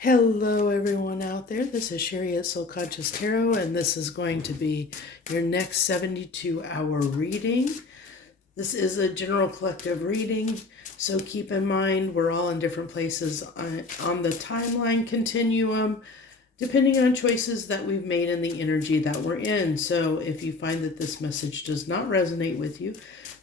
Hello, everyone out there. This is Sherry at Soul Conscious Tarot, and this is going to be your next 72-hour reading. This is a general collective reading, so keep in mind we're all in different places on the timeline continuum, depending on choices that we've made in the energy that we're in. So if you find that this message does not resonate with you,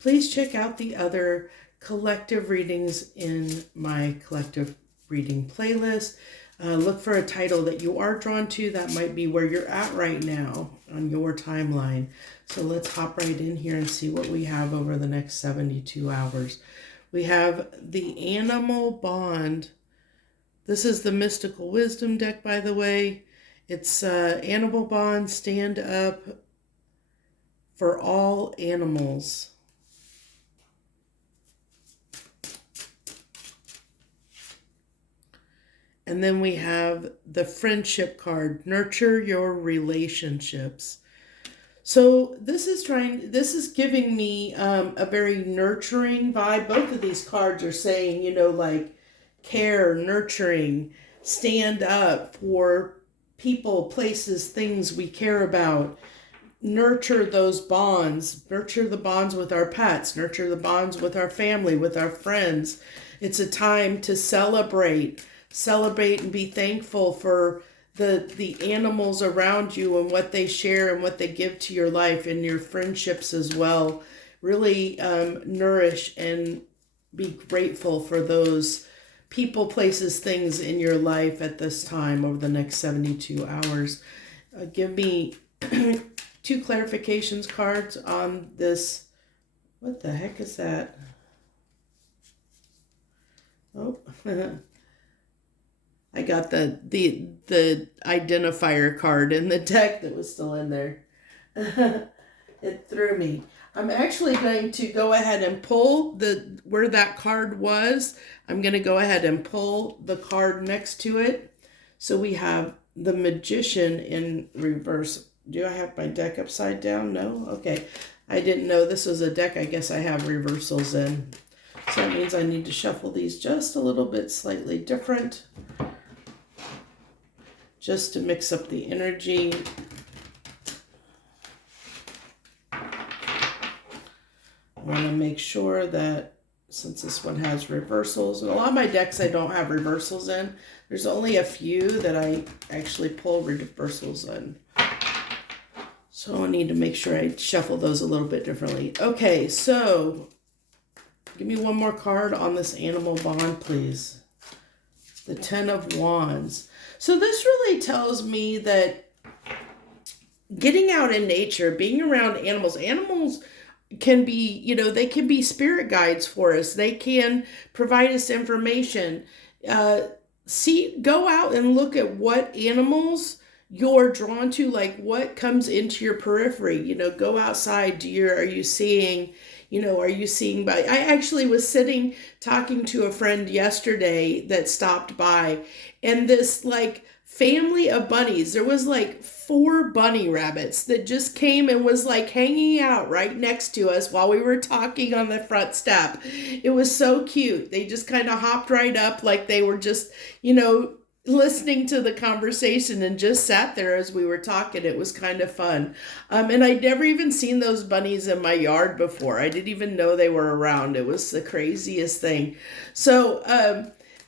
please check out the other collective readings in my collective reading playlist. Look for a title that you are drawn to that might be where you're at right now on your timeline. So let's hop right in here and see what we have over the next 72 hours. We have the Animal Bond. This is the Mystical Wisdom deck, by the way. It's Animal Bond, stand up for all animals. And then we have the Friendship card, nurture your relationships. So this is giving me a very nurturing vibe. Both of these cards are saying, like care, nurturing, stand up for people, places, things we care about. Nurture those bonds, nurture the bonds with our pets, nurture the bonds with our family, with our friends. It's a time to celebrate and be thankful for the animals around you and what they share and what they give to your life and your friendships as well. Really nourish and be grateful for those people, places, things in your life at this time over the next 72 hours. Give me two clarifications cards on this. What the heck is that? Oh, I got the identifier card in the deck that was still in there. It threw me. I'm actually going to go ahead and pull where that card was. I'm going to go ahead and pull the card next to it. So we have the Magician in reverse. Do I have my deck upside down? No? Okay. I didn't know this was a deck I guess I have reversals in. So that means I need to shuffle these just a little bit slightly different, just to mix up the energy. I want to make sure that since this one has reversals, and a lot of my decks I don't have reversals in, there's only a few that I actually pull reversals in. So I need to make sure I shuffle those a little bit differently. Okay, so give me one more card on this Animal Bond, please. The Ten of Wands. So this really tells me that getting out in nature, being around animals can be, they can be spirit guides for us. They can provide us information. Go out and look at what animals you're drawn to, like what comes into your periphery. Go outside. Are you seeing I actually was sitting talking to a friend yesterday that stopped by, and this like family of bunnies, there was like 4 bunny rabbits that just came and was like hanging out right next to us while we were talking on the front step. It was so cute. They just kind of hopped right up like they were just, listening to the conversation and just sat there as we were talking. It was kind of fun. And I'd never even seen those bunnies in my yard before. I didn't even know they were around. It was the craziest thing. So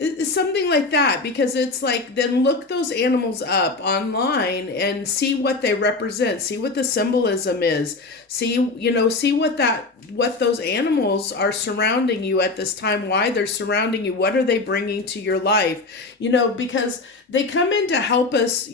it's something like that, because it's like, then look those animals up online and see what they represent, see what the symbolism is, see what those animals are surrounding you at this time, why they're surrounding you, what are they bringing to your life, because they come in to help us.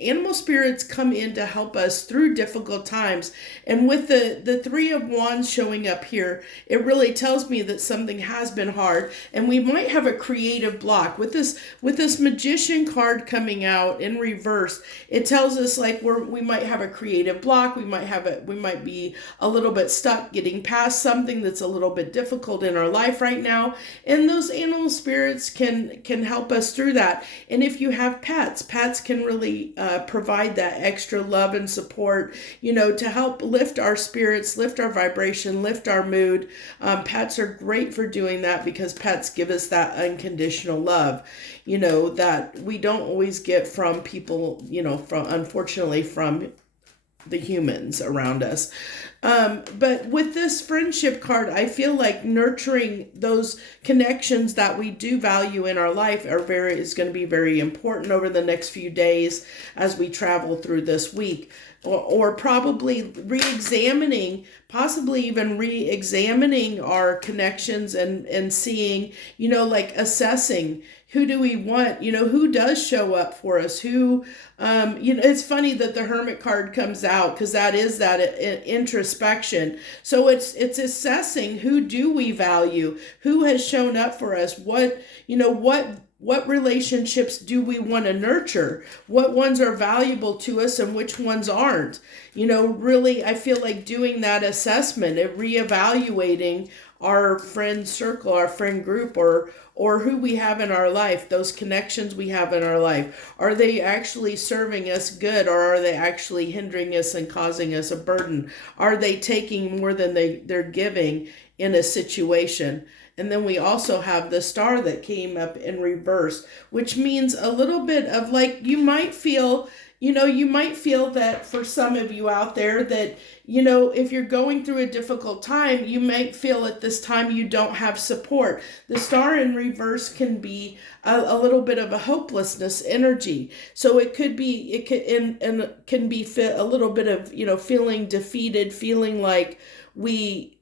Animal spirits come in to help us through difficult times. And with the Three of Wands showing up here, it really tells me that something has been hard and we might have a creative block. With this Magician card coming out in reverse, it tells us like we might have a creative block. We might be a little bit stuck getting past something that's a little bit difficult in our life right now. And those animal spirits can help us through that. And if you have pets can really really provide that extra love and support, to help lift our spirits, lift our vibration, lift our mood. Pets are great for doing that because pets give us that unconditional love, that we don't always get from people, unfortunately, from the humans around us. But with this friendship card, I feel like nurturing those connections that we do value in our life is going to be very important over the next few days as we travel through this week, or probably possibly even re-examining our connections and seeing, like assessing who do we want, who does show up for us, who, it's funny that the Hermit card comes out because that is that introspection. So it's assessing who do we value, who has shown up for us, what relationships do we want to nurture, what ones are valuable to us and which ones aren't. Really, I feel like doing that assessment and reevaluating our friend circle, our friend group, or who we have in our life, those connections we have in our life. Are they actually serving us good, or are they actually hindering us and causing us a burden? Are they taking more than they're giving in a situation? And then we also have the star that came up in reverse, which means a little bit of like, you might feel that for some of you out there that, if you're going through a difficult time, you might feel at this time you don't have support. The star in reverse can be a little bit of a hopelessness energy. So it can be a little bit of, feeling defeated, feeling like we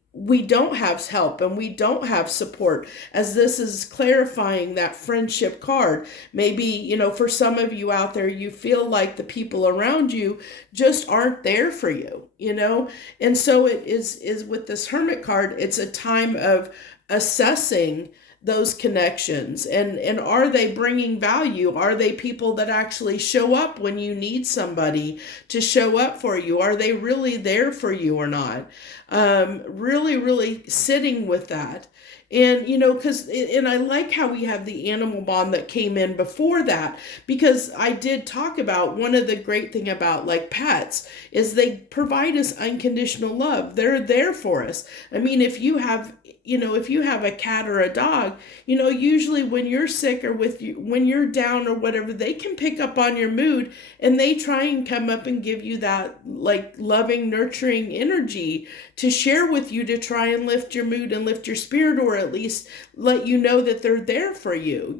don't have help and we don't have support, as this is clarifying that friendship card. Maybe, for some of you out there, you feel like the people around you just aren't there for you, and so it is with this Hermit card, it's a time of assessing those connections and are they bringing value? Are they people that actually show up when you need somebody to show up for you? Are they really there for you or not? Really sitting with that. And, and I like how we have the animal bond that came in before that, because I did talk about one of the great thing about like pets is they provide us unconditional love. They're there for us. I mean, if you have a cat or a dog, usually when you're sick or when you're down or whatever, they can pick up on your mood and they try and come up and give you that like loving, nurturing energy to share with you to try and lift your mood and lift your spirit, or at least let you know that they're there for you,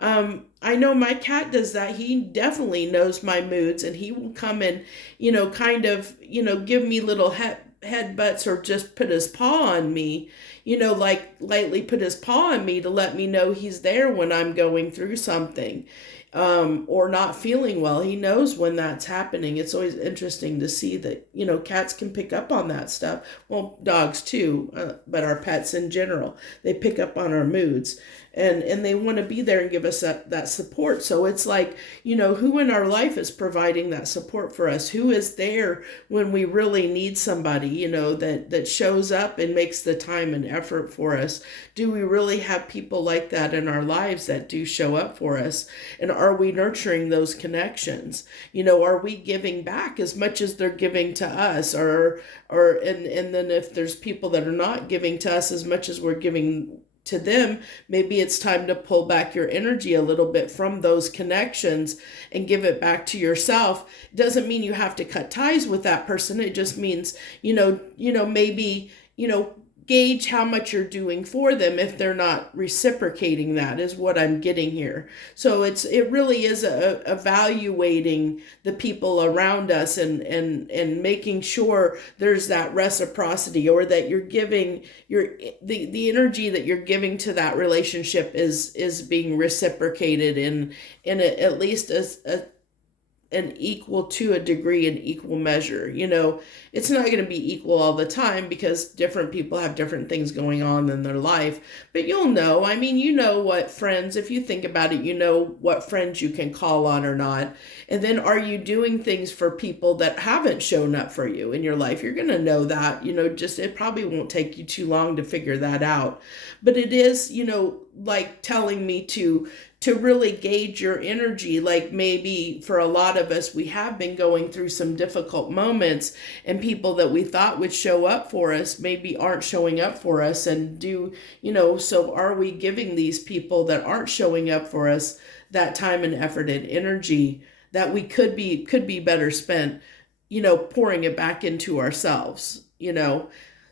I know my cat does that. He definitely knows my moods and he will come and, kind of, give me little headbutts or just put his paw on me, like lightly put his paw on me to let me know he's there when I'm going through something, or not feeling well. He knows when that's happening. It's always interesting to see that, cats can pick up on that stuff. Well, dogs too, but our pets in general, they pick up on our moods. And they want to be there and give us that support. So it's like, who in our life is providing that support for us? Who is there when we really need somebody, that shows up and makes the time and effort for us? Do we really have people like that in our lives that do show up for us? And are we nurturing those connections? Are we giving back as much as they're giving to us? And then if there's people that are not giving to us as much as we're giving to them, maybe it's time to pull back your energy a little bit from those connections and give it back to yourself. It doesn't mean you have to cut ties with that person. It just means, maybe, gauge how much you're doing for them if they're not reciprocating. That is what I'm getting here. So it really is evaluating the people around us and making sure there's that reciprocity, or that you're giving the energy that you're giving to that relationship is being reciprocated in at least an equal to a degree, an equal measure. It's not going to be equal all the time because different people have different things going on in their life, but you'll know. What friends, if you think about it, what friends you can call on or not. And then are you doing things for people that haven't shown up for you in your life? You're going to know that, it probably won't take you too long to figure that out. But it is, like telling me to to really gauge your energy. Like maybe for a lot of us, we have been going through some difficult moments, and people that we thought would show up for us maybe aren't showing up for us. And so are we giving these people that aren't showing up for us that time and effort and energy that we could be better spent, pouring it back into ourselves.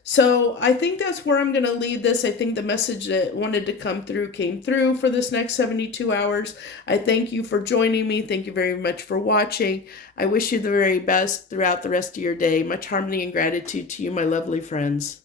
So I think that's where I'm going to leave this. I think the message that wanted to come through came through for this next 72 hours. I thank you for joining me. Thank you very much for watching. I wish you the very best throughout the rest of your day. Much harmony and gratitude to you, my lovely friends.